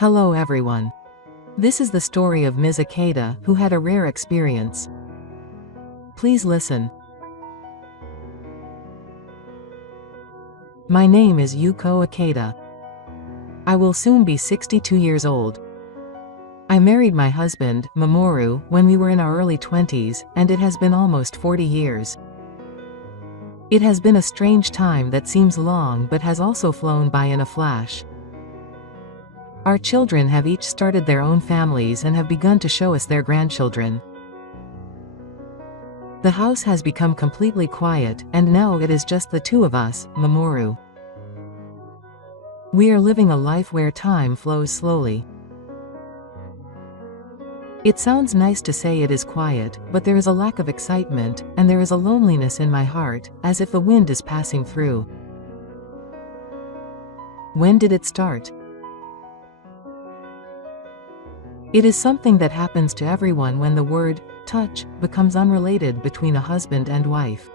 Hello everyone. This is the story of Ms. Akeda, who had a rare experience. Please listen. My name is Yuko Akeda. I will soon be 62 years old. I married my husband, Mamoru, when we were in our early 20s, and it has been almost 40 years. It has been a strange time that seems long but has also flown by in a flash. Our children have each started their own families and have begun to show us their grandchildren. The house has become completely quiet, and now it is just the two of us, Mamoru. We are living a life where time flows slowly. It sounds nice to say it is quiet, but there is a lack of excitement, and there is a loneliness in my heart, as if the wind is passing through. When did it start? It is something that happens to everyone when the word touch becomes unrelated between a husband and wife.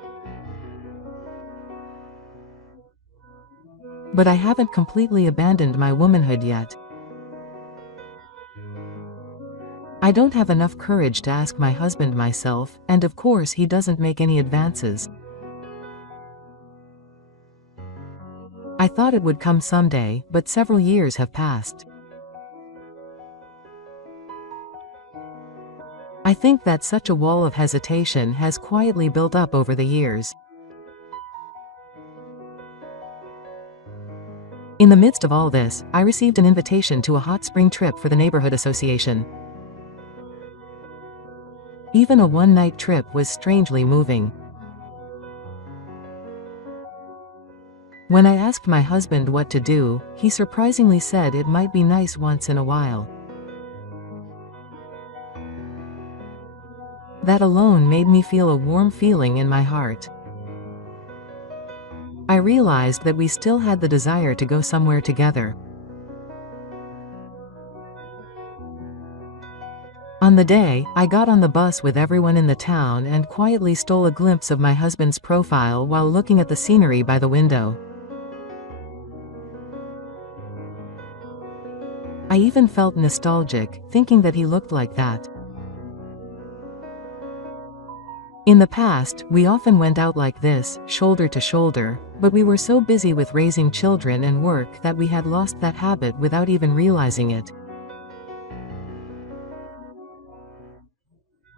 But I haven't completely abandoned my womanhood yet. I don't have enough courage to ask my husband myself, and of course he doesn't make any advances. I thought it would come someday, but several years have passed. I think that such a wall of hesitation has quietly built up over the years. In the midst of all this, I received an invitation to a hot spring trip for the neighborhood association. Even a one-night trip was strangely moving. When I asked my husband what to do, he surprisingly said it might be nice once in a while. That alone made me feel a warm feeling in my heart. I realized that we still had the desire to go somewhere together. On the day, I got on the bus with everyone in the town and quietly stole a glimpse of my husband's profile while looking at the scenery by the window. I even felt nostalgic, thinking that he looked like that. In the past, we often went out like this, shoulder to shoulder, but we were so busy with raising children and work that we had lost that habit without even realizing it.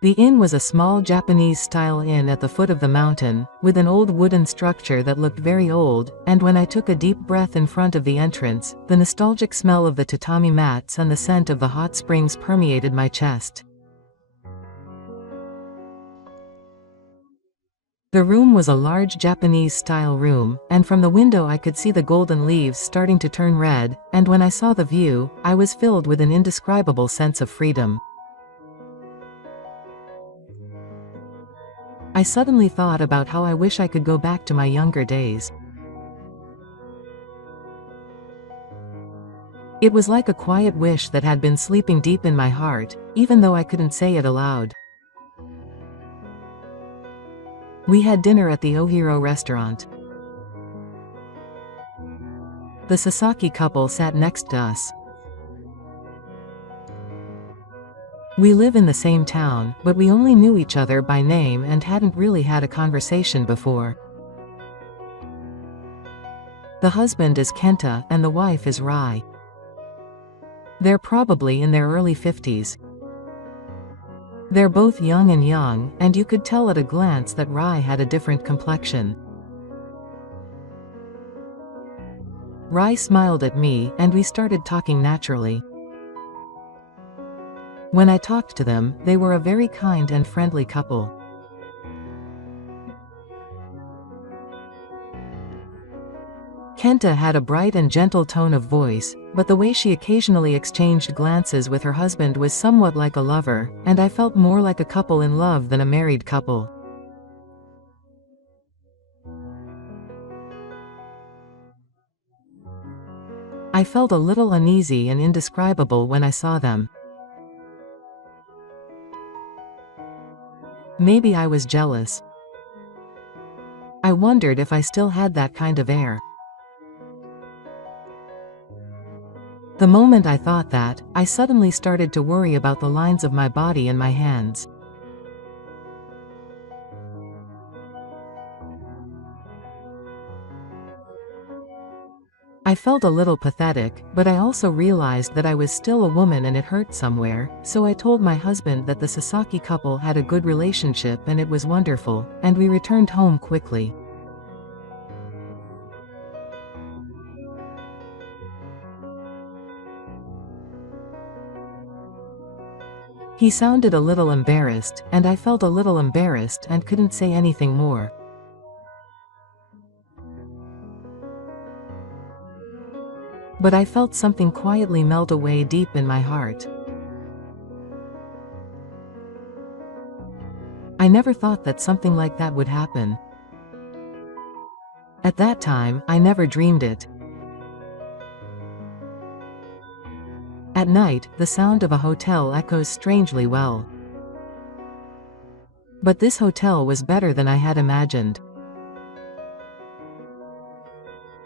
The inn was a small Japanese-style inn at the foot of the mountain, with an old wooden structure that looked very old, and when I took a deep breath in front of the entrance, the nostalgic smell of the tatami mats and the scent of the hot springs permeated my chest. The room was a large Japanese-style room, and from the window I could see the golden leaves starting to turn red, and when I saw the view, I was filled with an indescribable sense of freedom. I suddenly thought about how I wish I could go back to my younger days. It was like a quiet wish that had been sleeping deep in my heart, even though I couldn't say it aloud. We had dinner at the Ohiro restaurant. The Sasaki couple sat next to us. We live in the same town, but we only knew each other by name and hadn't really had a conversation before. The husband is Kenta, and the wife is Rai. They're probably in their early 50s. They're both young, and you could tell at a glance that Rai had a different complexion. Rai smiled at me, and we started talking naturally. When I talked to them, they were a very kind and friendly couple. Kenta had a bright and gentle tone of voice, but the way she occasionally exchanged glances with her husband was somewhat like a lover, and I felt more like a couple in love than a married couple. I felt a little uneasy and indescribable when I saw them. Maybe I was jealous. I wondered if I still had that kind of air. The moment I thought that, I suddenly started to worry about the lines of my body and my hands. I felt a little pathetic, but I also realized that I was still a woman and it hurt somewhere, so I told my husband that the Sasaki couple had a good relationship and it was wonderful, and we returned home quickly. He sounded a little embarrassed, and I felt a little embarrassed and couldn't say anything more. But I felt something quietly melt away deep in my heart. I never thought that something like that would happen. At that time, I never dreamed it. At night, the sound of a hotel echoes strangely well. But this hotel was better than I had imagined.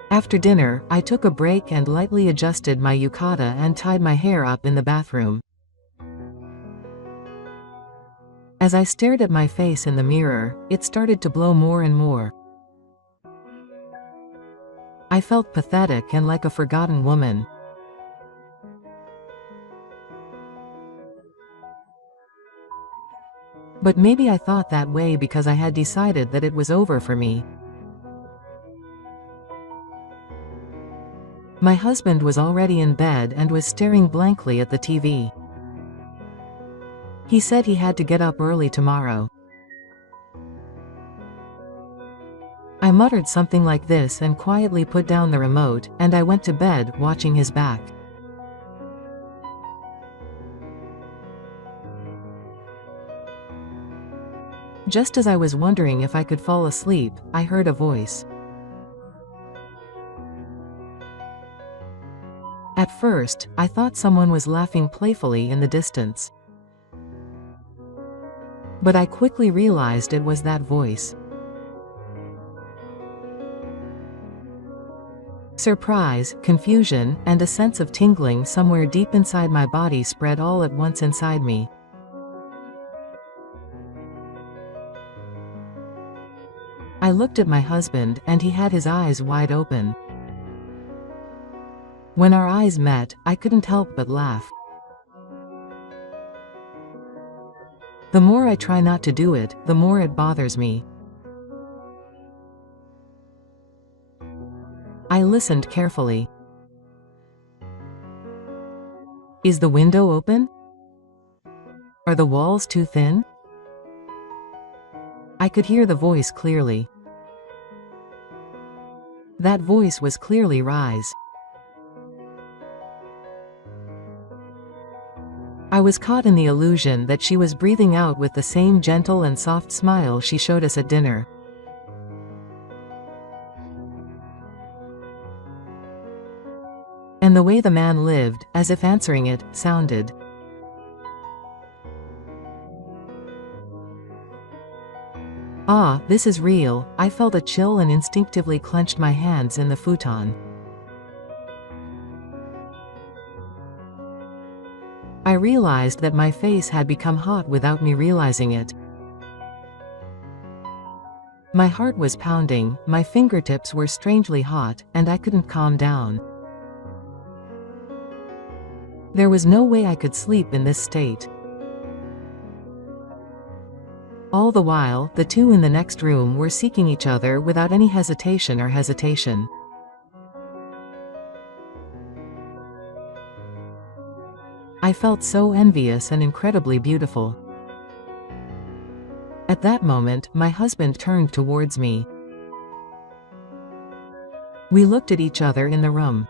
After dinner, I took a break and lightly adjusted my yukata and tied my hair up in the bathroom. As I stared at my face in the mirror, it started to blow more and more. I felt pathetic and like a forgotten woman. But maybe I thought that way because I had decided that it was over for me. My husband was already in bed and was staring blankly at the TV. He said he had to get up early tomorrow. I muttered something like this and quietly put down the remote, and I went to bed, watching his back. Just as I was wondering if I could fall asleep, I heard a voice. At first, I thought someone was laughing playfully in the distance. But I quickly realized it was that voice. Surprise, confusion, and a sense of tingling somewhere deep inside my body spread all at once inside me. I looked at my husband, and he had his eyes wide open. When our eyes met, I couldn't help but laugh. The more I try not to do it, the more it bothers me. I listened carefully. Is the window open? Are the walls too thin? I could hear the voice clearly. That voice was clearly Rise. I was caught in the illusion that she was breathing out with the same gentle and soft smile she showed us at dinner. And the way the man lived, as if answering it, sounded. Ah, this is real. I felt a chill and instinctively clenched my hands in the futon. I realized that my face had become hot without me realizing it. My heart was pounding, my fingertips were strangely hot, and I couldn't calm down. There was no way I could sleep in this state. All the while, the two in the next room were seeking each other without any hesitation or hesitation. I felt so envious and incredibly beautiful. At that moment, my husband turned towards me. We looked at each other in the room.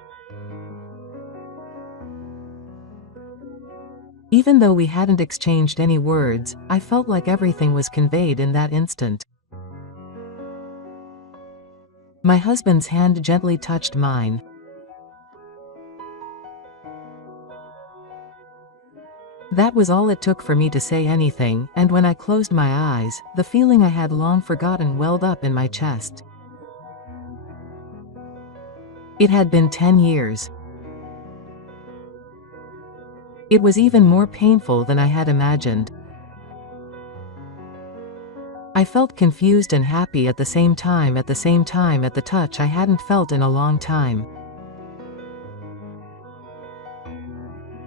Even though we hadn't exchanged any words, I felt like everything was conveyed in that instant. My husband's hand gently touched mine. That was all it took for me to say anything, and when I closed my eyes, the feeling I had long forgotten welled up in my chest. It had been 10 years. It was even more painful than I had imagined. I felt confused and happy at the same time at the touch I hadn't felt in a long time.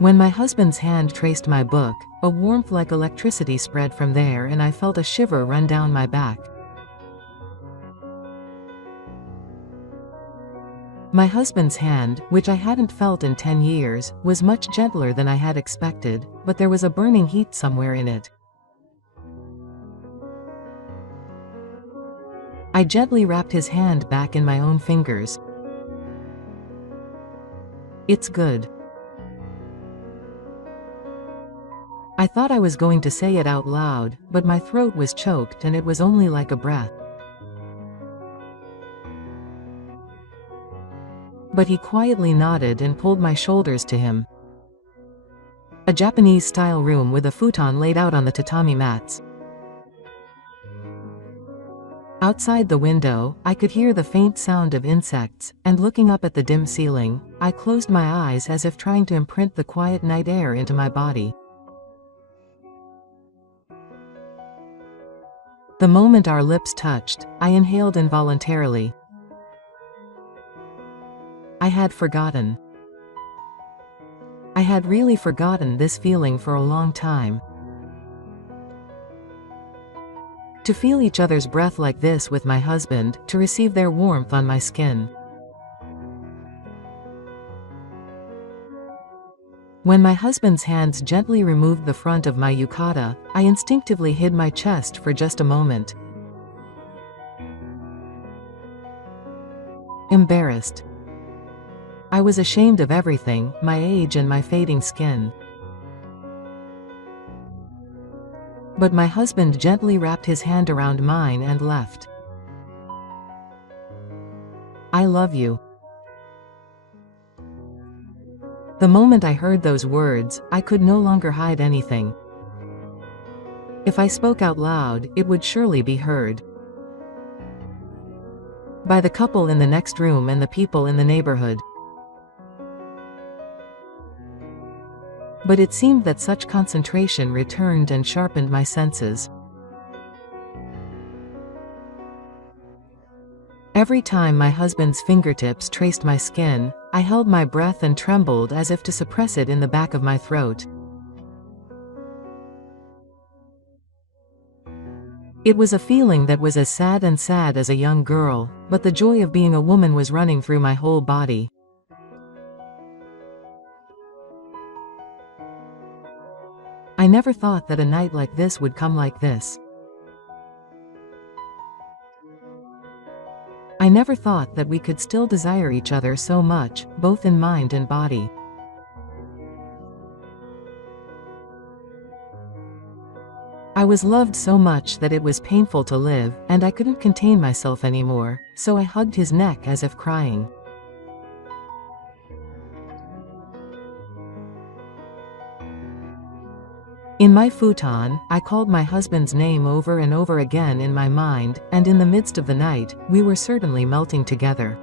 When my husband's hand traced my book, a warmth like electricity spread from there and I felt a shiver run down my back. My husband's hand, which I hadn't felt in 10 years, was much gentler than I had expected, but there was a burning heat somewhere in it. I gently wrapped his hand back in my own fingers. "It's good." I thought I was going to say it out loud, but my throat was choked and it was only like a breath. But he quietly nodded and pulled my shoulders to him. A Japanese-style room with a futon laid out on the tatami mats. Outside the window, I could hear the faint sound of insects, and looking up at the dim ceiling, I closed my eyes as if trying to imprint the quiet night air into my body. The moment our lips touched, I inhaled involuntarily. I had forgotten. I had really forgotten this feeling for a long time. To feel each other's breath like this with my husband, to receive their warmth on my skin. When my husband's hands gently removed the front of my yukata, I instinctively hid my chest for just a moment. Embarrassed. I was ashamed of everything, my age and my fading skin. But my husband gently wrapped his hand around mine and left. "I love you." The moment I heard those words, I could no longer hide anything. If I spoke out loud, it would surely be heard. By the couple in the next room and the people in the neighborhood. But it seemed that such concentration returned and sharpened my senses. Every time my husband's fingertips traced my skin, I held my breath and trembled as if to suppress it in the back of my throat. It was a feeling that was as sad as a young girl, but the joy of being a woman was running through my whole body. I never thought that a night like this would come like this. I never thought that we could still desire each other so much, both in mind and body. I was loved so much that it was painful to live, and I couldn't contain myself anymore, so I hugged his neck as if crying. In my futon, I called my husband's name over and over again in my mind, and in the midst of the night, we were certainly melting together.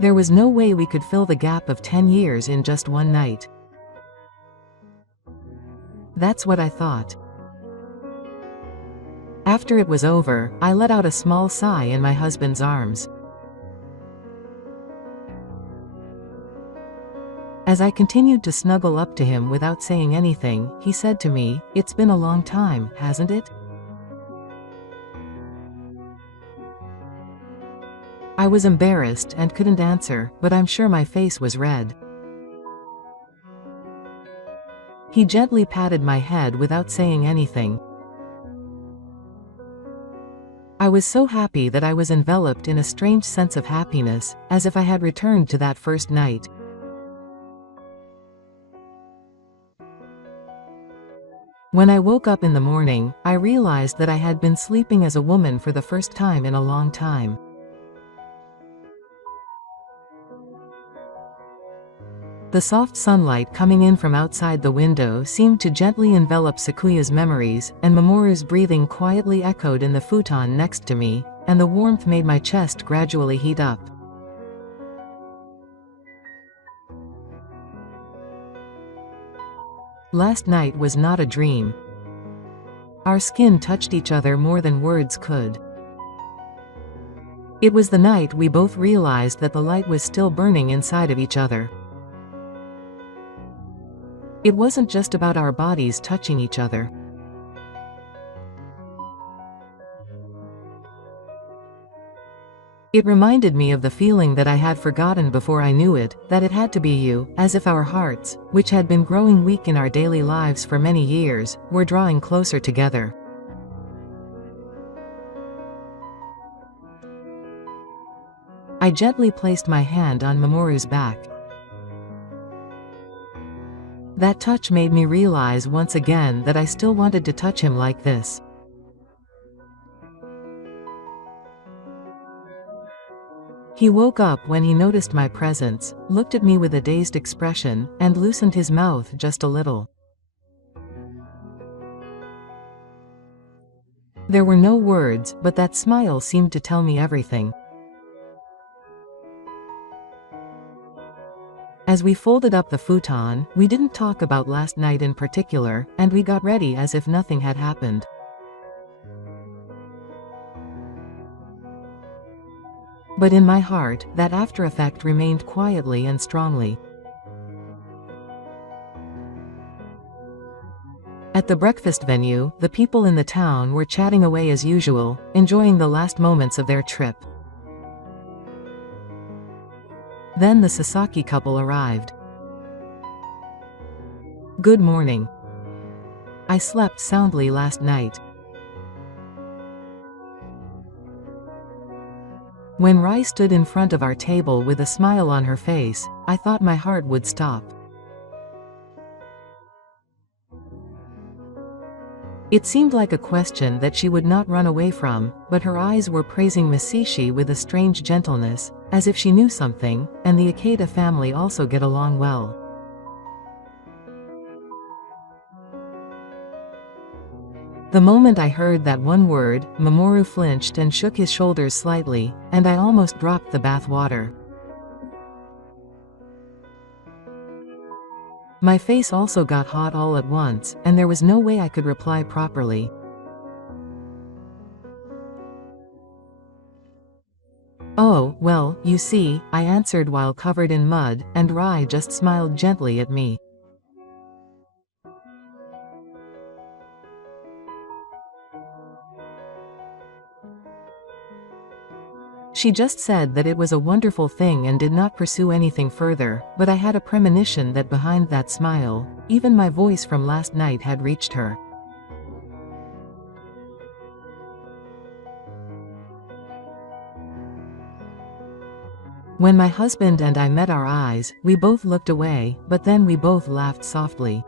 There was no way we could fill the gap of 10 years in just one night. That's what I thought. After it was over, I let out a small sigh in my husband's arms. As I continued to snuggle up to him without saying anything, he said to me, "It's been a long time, hasn't it?" I was embarrassed and couldn't answer, but I'm sure my face was red. He gently patted my head without saying anything. I was so happy that I was enveloped in a strange sense of happiness, as if I had returned to that first night. When I woke up in the morning, I realized that I had been sleeping as a woman for the first time in a long time. The soft sunlight coming in from outside the window seemed to gently envelop Sakuya's memories, and Mamoru's breathing quietly echoed in the futon next to me, and the warmth made my chest gradually heat up. Last night was not a dream. Our skin touched each other more than words could. It was the night we both realized that the light was still burning inside of each other. It wasn't just about our bodies touching each other. It reminded me of the feeling that I had forgotten before I knew it, that it had to be you, as if our hearts, which had been growing weak in our daily lives for many years, were drawing closer together. I gently placed my hand on Mamoru's back. That touch made me realize once again that I still wanted to touch him like this. He woke up when he noticed my presence, looked at me with a dazed expression, and loosened his mouth just a little. There were no words, but that smile seemed to tell me everything. As we folded up the futon, we didn't talk about last night in particular, and we got ready as if nothing had happened. But in my heart, that after effect remained quietly and strongly. At the breakfast venue, the people in the town were chatting away as usual, enjoying the last moments of their trip. Then the Sasaki couple arrived. Good morning. I slept soundly last night. When Rai stood in front of our table with a smile on her face, I thought my heart would stop. It seemed like a question that she would not run away from, but her eyes were praising Masishi with a strange gentleness, as if she knew something, and the Ikeda family also get along well. The moment I heard that one word, Mamoru flinched and shook his shoulders slightly, and I almost dropped the bath water. My face also got hot all at once, and there was no way I could reply properly. Oh, well, you see, I answered while covered in mud, and Rai just smiled gently at me. She just said that it was a wonderful thing and did not pursue anything further, but I had a premonition that behind that smile, even my voice from last night had reached her. When my husband and I met our eyes, we both looked away, but then we both laughed softly.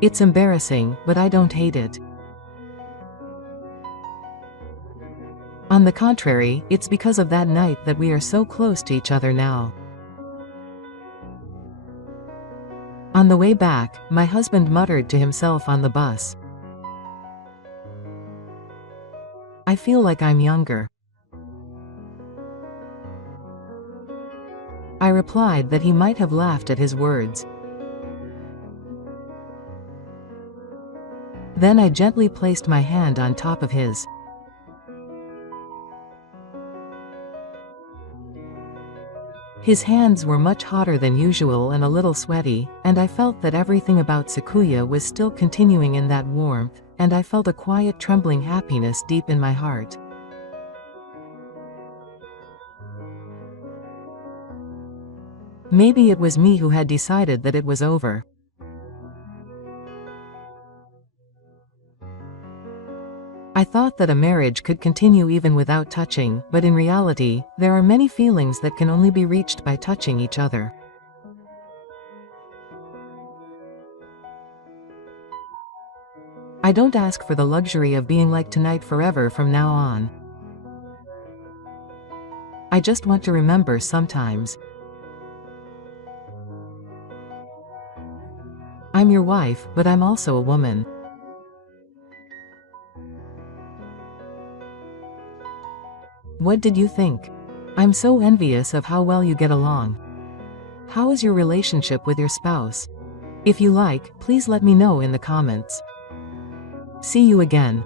It's embarrassing, but I don't hate it. On the contrary, it's because of that night that we are so close to each other now. On the way back, my husband muttered to himself on the bus. I feel like I'm younger. I replied that he might have laughed at his words. Then I gently placed my hand on top of his. His hands were much hotter than usual and a little sweaty, and I felt that everything about Sakuya was still continuing in that warmth, and I felt a quiet trembling happiness deep in my heart. Maybe it was me who had decided that it was over. I thought that a marriage could continue even without touching, but in reality, there are many feelings that can only be reached by touching each other. I don't ask for the luxury of being like tonight forever from now on. I just want to remember sometimes. I'm your wife, but I'm also a woman. What did you think? I'm so envious of how well you get along. How is your relationship with your spouse? If you like, please let me know in the comments. See you again.